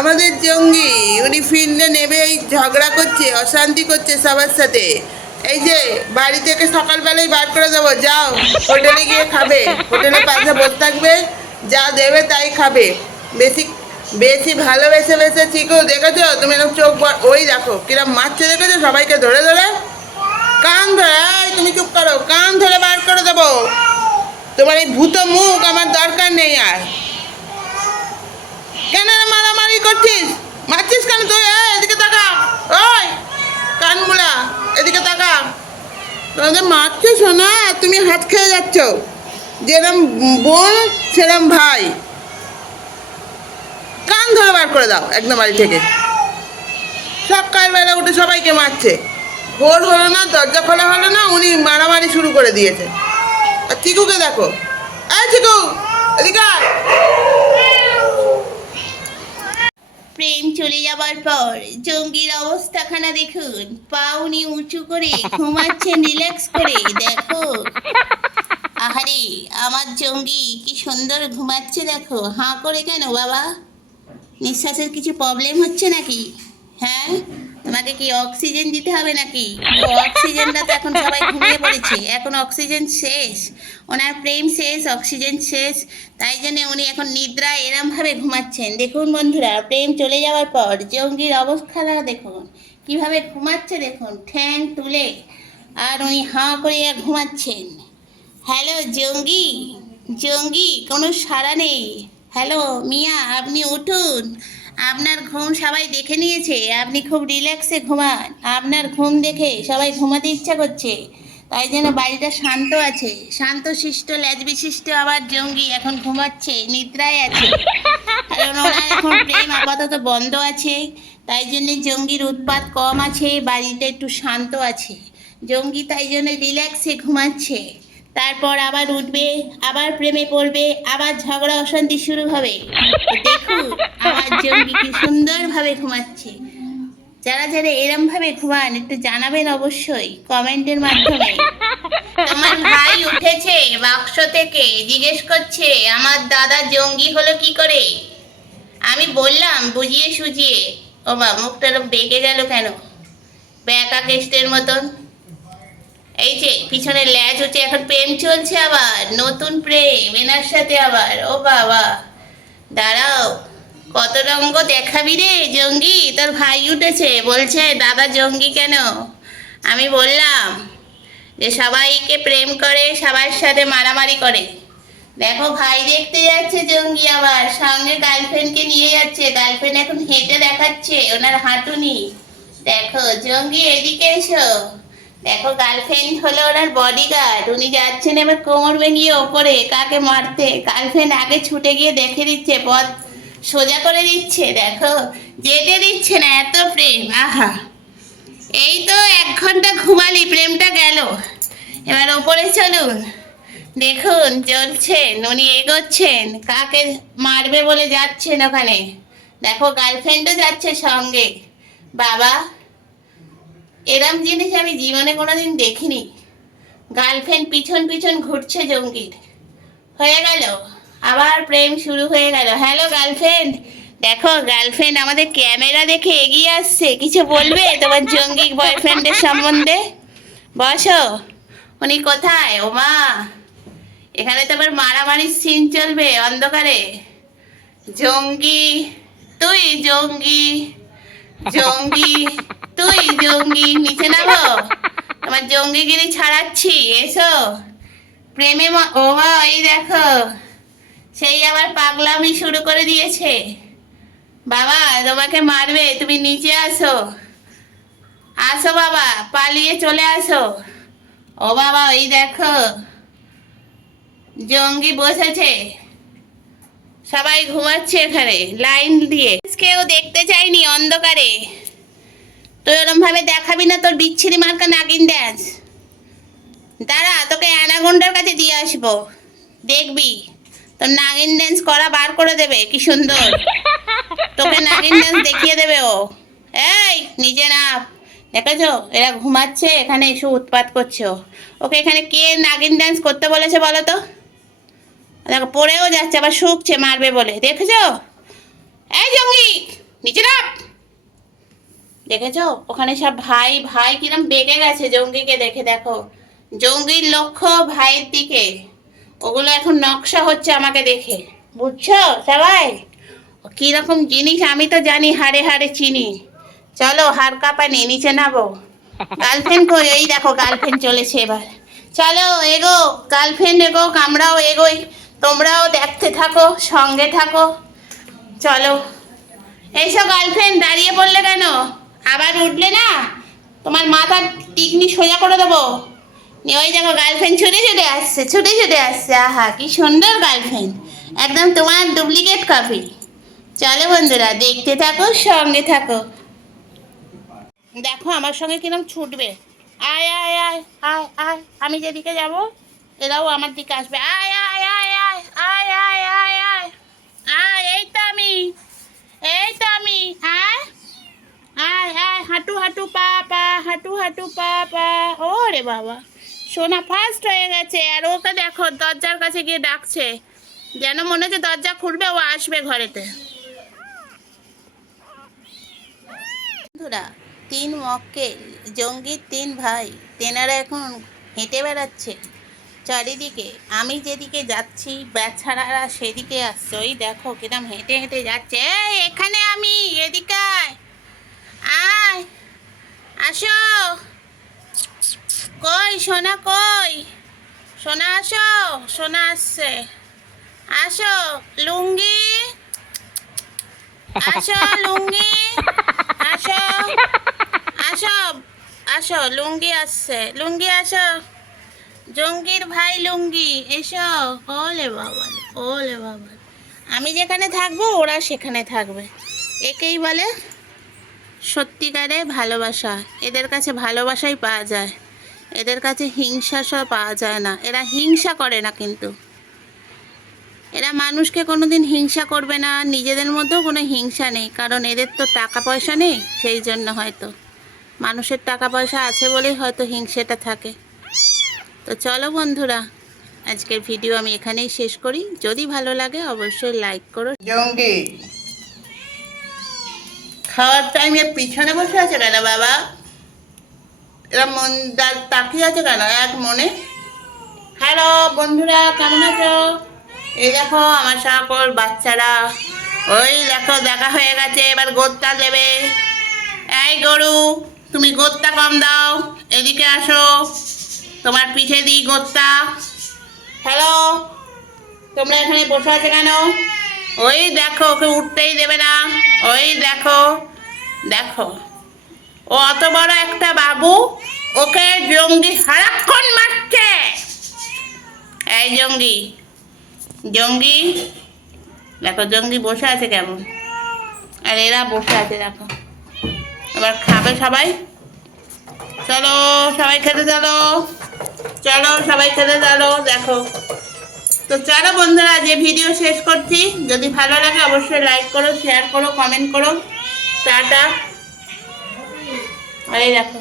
আমাদের জঙ্গি উনি ফিল্ডে নেমে এই ঝগড়া করছে, অশান্তি করছে সবার সাথে। এই যে বাড়ি থেকে সকালবেলায় বার করে দেবো, যাও হোটেলে গিয়ে খাবে, হোটেলের পাশে বসে থাকবে, যা দেবে তাই খাবে। বেশি বেশি ভালোবেসে বেসে চিকু দেখেছো তুমি? এরকম চোখ ওই দেখো কিরম মারছে, দেখেছো সবাইকে ধরে ধরে কান ধরে। এই তুমি চুপ করো, কান ধরে বার করে দেবো। তোমার এই ভূত মুখ আমার দরকার নেই আর। কেন মারামারি করছিস? মারছিস কেন তুই? এদিকে তাকা, ওই কানমুলা এদিকে তাকা। তোমাদের মারছো শোনা, তুমি হাত খেয়ে যাচ্ছ। যেরম বোন সেরম ভাই। কান ধরে বার করে দাও একদম বাড়ি থেকে। সকালবেলা উঠে সবাইকে মারছে, ভোর হলো না, দরজা খোলা হলো না, উনি মারামারি শুরু করে দিয়েছে। আর চিকুকে দেখো, এই চিকু এদিকে আয়। প্রেম চলে যাবার পর জঙ্গির অবস্থাখানা দেখুন। পা উনি উঁচু করে ঘুমাচ্ছেন রিল্যাক্স করে। দেখো, আহারে আমার জঙ্গি কি সুন্দর ঘুমাচ্ছে দেখো। হাঁ করে কেন বাবা? নিঃশ্বাসের কিছু প্রবলেম হচ্ছে নাকি? হ্যাঁ, তোমাকে কি অক্সিজেন দিতে হবে নাকি? ও অক্সিজেনটা তো এখন সবাই ঘুমিয়ে পড়েছে, এখন অক্সিজেন শেষ, ওনার প্রেম শেষ, অক্সিজেন শেষ, তাই জন্য উনি এখন নিদ্রায় এরমভাবে ঘুমাচ্ছেন। দেখুন বন্ধুরা, প্রেম চলে যাওয়ার পর জঙ্গির অবস্থাটা দেখুন কিভাবে ঘুমাচ্ছে, দেখুন ঠ্যাং তুলে, আর উনি হাঁ করে ঘুমাচ্ছেন। হ্যালো জঙ্গি, জঙ্গি কোনো সাড়া নেই। হ্যালো মিয়া, আপনি উঠুন, আপনার ঘুম সবাই দেখে নিয়েছে, আপনি খুব রিল্যাক্সে ঘুমান, আপনার ঘুম দেখে সবাই ঘুমাতে ইচ্ছা করছে, তাই জন্য বাড়িটা শান্ত আছে, শান্ত শিষ্ট ল্যাজ বিশিষ্ট আবার জঙ্গি এখন ঘুমাচ্ছে, নিদ্রায় আছে, কারণ ওনার এখন প্রেম আপাতত বন্ধ আছে, তাই জন্যে জঙ্গির উৎপাত কম আছে, বাড়িটা একটু শান্ত আছে, জঙ্গি তাই জন্য রিল্যাক্সে ঘুমাচ্ছে। তারপর আবার উঠবে, আবার প্রেমে পড়বে, আবার ঝগড়া অশান্তি শুরু হবে। তো দেখুন আমার জঙ্গি কি সুন্দরভাবে ঘুমাচ্ছে। যারা যারা এরমভাবে ঘুমান একটু জানাবেন অবশ্যই কমেন্টের মাধ্যমে। তোমার ভাই উঠেছে বাক্স থেকে, জিজ্ঞেস করছে আমার দাদা জঙ্গি হলো কি করে। আমি বললাম বুঝিয়ে সুঝিয়ে। ও বা, মুখটা বেঁকে গেল কেন ব্যাকা কেস্টের মতন? এই যে পিছনে ল্যাজ হচ্ছে, এখন প্রেম চলছে, আবার নতুন প্রেম এনার সাথে আবার। ও বাবা, দাঁড়াও, কত রঙ্গ দেখাবি রে জঙ্গি? তোর ভাই উঠেছে বলছে দাদা জঙ্গি কেন? আমি বললাম যে সবাইকে প্রেম করে, সবার সাথে মারামারি করে। দেখো ভাই দেখতে যাচ্ছে জঙ্গি, আবার সঙ্গে গার্লফ্রেন্ডকে নিয়ে যাচ্ছে, গার্লফ্রেন্ড এখন হেঁটে দেখাচ্ছে ওনার হাঁটুনি। দেখো জঙ্গি এদিকে এসো, দেখো গার্লফ্রেন্ড হলো ওনার বডিগার্ড, উনি যাচ্ছেন এবার কোমর ভেঙিয়ে ওপরে কাকে মারতে। গার্লফ্রেন্ড আগে ছুটে গিয়ে দেখে দিচ্ছে, পথ সোজা করে দিচ্ছে, দেখো যেতে দিচ্ছে না, এত প্রেম। আহা, এই তো 1 ঘন্টা ঘুমালি, প্রেমটা গেল, এবার ওপরে চলুন। দেখুন চলছেন, উনি এগোচ্ছেন, কাকে মারবে বলে যাচ্ছেন ওখানে। দেখো গার্লফ্রেন্ডও যাচ্ছে সঙ্গে। বাবা, এরম জিনিস আমি জীবনে কোনোদিন দেখিনি। গার্লফ্রেন্ড পিছন পিছন ঘুরছে জঙ্গির। হয়ে গেল, আবার প্রেম শুরু হয়ে গেল। হ্যালো গার্লফ্রেন্ড, দেখো গার্লফ্রেন্ড আমাদের ক্যামেরা দেখে এগিয়ে আসছে, কিছু বলবে তোমার জঙ্গি বয়ফ্রেন্ডের সম্বন্ধে? বসো। উনি কোথায়? ও মা, এখানে তো আবার মারামারির সিন চলবে অন্ধকারে। জঙ্গি তুই, জঙ্গি জঙ্গি তুই, জঙ্গি নিচে নামো, তোমার জঙ্গিগিরি ছাড়াচ্ছি, এসো প্রেমে ও মা, এই দেখো সেই আবার পাগলামি শুরু করে দিয়েছে। বাবা তোমাকে মারবে, তুমি নিচে আসো, আসো বাবা, পালিয়ে চলে আসো। ও বাবা, এই দেখো জঙ্গি বসেছে, সবাই ঘুমাচ্ছে এখানে লাইন দিয়ে, কেউ দেখতে চাইনি অন্ধকারে। তুই ওরম ভাবে দেখাবি না তোর বিচ্ছিরি মার্কা নাগিন ড্যান্স। দাঁড়া, তোকে অ্যানাগোন্ডার কাছে দিয়ে আসবো, দেখবি তোর নাগিন ড্যান্স করা বার করে দেবে, কি সুন্দর তোকে নাগিন ড্যান্স দেখিয়ে দেবে ও। এই নিচে নাম, দেখেছো এরা ঘুমাচ্ছে, এখানে এসে উৎপাত করছো। ওকে এখানে কে নাগিন ড্যান্স করতে বলেছে বলো তো? দেখো পড়েও যাচ্ছে, আবার শুকছে মারবে বলে, দেখেছো? এই জঙ্গি নিচে নাম। দেখেছো ওখানে সব ভাই ভাই কিরম বেগে গেছে জঙ্গিকে দেখে। দেখো জঙ্গির লক্ষ্য ভাইয়ের দিকে, ওগুলো এখন নকশা হচ্ছে আমাকে দেখে, বুঝছো সবাই? কিরকম জিনিস আমি তো জানি, হাড়ে হাড়ে চিনি। চলো হাড় কাঁপানি, নিচে নামো। গার্লফ্রেন্ড কই? এই দেখো গার্লফ্রেন্ড চলেছে এবার। চলো এগো গার্লফ্রেন্ড এগো, আমরাও এগোই, তোমরাও দেখতে থাকো, সঙ্গে থাকো। চলো এইসব গার্লফ্রেন্ড দাঁড়িয়ে পড়লে কেন? আবার উঠলে না তোমার মাথার টিকনি সোজা করে দেবো। ওই দেখো গার্লফ্রেন্ড ছুটে ছুটে আসছে, ছুটে ছুটে আসছে। আহা কি সুন্দর গার্লফ্রেন্ড, একদম তোমার ডুপ্লিকেট কপি। চলো বন্ধুরা দেখতে থাকো, সঙ্গে থাকো। দেখো আমার সঙ্গে কিরম ছুটবে। আয় আয় আয় আয় আয়, আমি যেদিকে যাব এরাও আমার দিকে আসবে। আয় আয় আয় আয় আয় আয় আয় আয় আয়, এই তো আমি, এই তো আমি। আয় আয় আয়, হাঁটু হাঁটু পা পা, হাঁটু হাঁটু পা পা। ও রে বাবা, সোনা ফার্স্ট হয়ে গেছে। আর ওকে দেখো দরজার কাছে গিয়ে ডাকছে, যেন মনে হচ্ছে দরজা খুলবে, ও আসবে ঘরেতে। বন্ধুরা, 3 মক্কেল জঙ্গির 3 ভাই, তেনারা এখন হেঁটে বেড়াচ্ছে চারিদিকে। আমি যেদিকে যাচ্ছি বেচারারা সেদিকে আসছে। ওই দেখো কিরম হেঁটে হেঁটে যাচ্ছে। এই এখানে আমি, এদিকে আয় আয়, আসো। কই সোনা, কই সোনা? আসো, সোনা আসছে। আসো লুঙ্গি, আসো লুঙ্গি, আসো আসো আসো, লুঙ্গি আসছে, লুঙ্গি আসো। জঙ্গির ভাই লুঙ্গি, এসো। ওলে বাবা, ওলে বাবা, আমি যেখানে থাকবো ওরা সেখানে থাকবে। একেই বলে সত্যিকারে ভালোবাসা। এদের কাছে ভালোবাসাই পাওয়া যায়, এদের কাছে হিংসা সব পাওয়া যায় না। এরা হিংসা করে না, কিন্তু এরা মানুষকে কোনোদিন হিংসা করবে না। নিজেদের মধ্যেও কোনো হিংসা নেই, কারণ এদের তো টাকা পয়সা নেই, সেই জন্য হয়তো। মানুষের টাকা পয়সা আছে বলেই হয়তো হিংসেটা থাকে। তো চলো বন্ধুরা, আজকের ভিডিও আমি এখানেই শেষ করি। যদি ভালো লাগে অবশ্যই লাইক করো। জঙ্গি খাওয়ার টাইমে পিছনে বসে আছে কেন বাবা? এরা মন তাকিয়ে আছে কেন এক মনে? হ্যালো বন্ধুরা, কেমন আছো? এই দেখো আমার সকল বাচ্চারা, ওই দেখো দেখা হয়ে গেছে, এবার গোত্তা দেবে। এই গরু, তুমি গোত্তা কম দাও, এদিকে আসো, তোমার পিঠে দিই গোত্তা। হ্যালো, তোমরা এখানে বসে আছো কেন? ওই দেখো ওকে উঠতেই দেবে না। ওই দেখো দেখো, ও অত বড় একটা বাবু, ওকে জঙ্গি সারাক্ষণ মারছে। এই জঙ্গি, জঙ্গি দেখো জঙ্গি বসে আছে কেমন, আর এরা বসে আছে দেখো। এবার খাবে সবাই। চলো সবাই খেতে চলো, চলো সবাই খেতে চলো। দেখো তো চলো বন্ধুরা, যে ভিডিও শেষ করছি। যদি ভালো লাগে অবশ্যই লাইক করো, শেয়ার করো, কমেন্ট করো। টাটা। এই দেখো।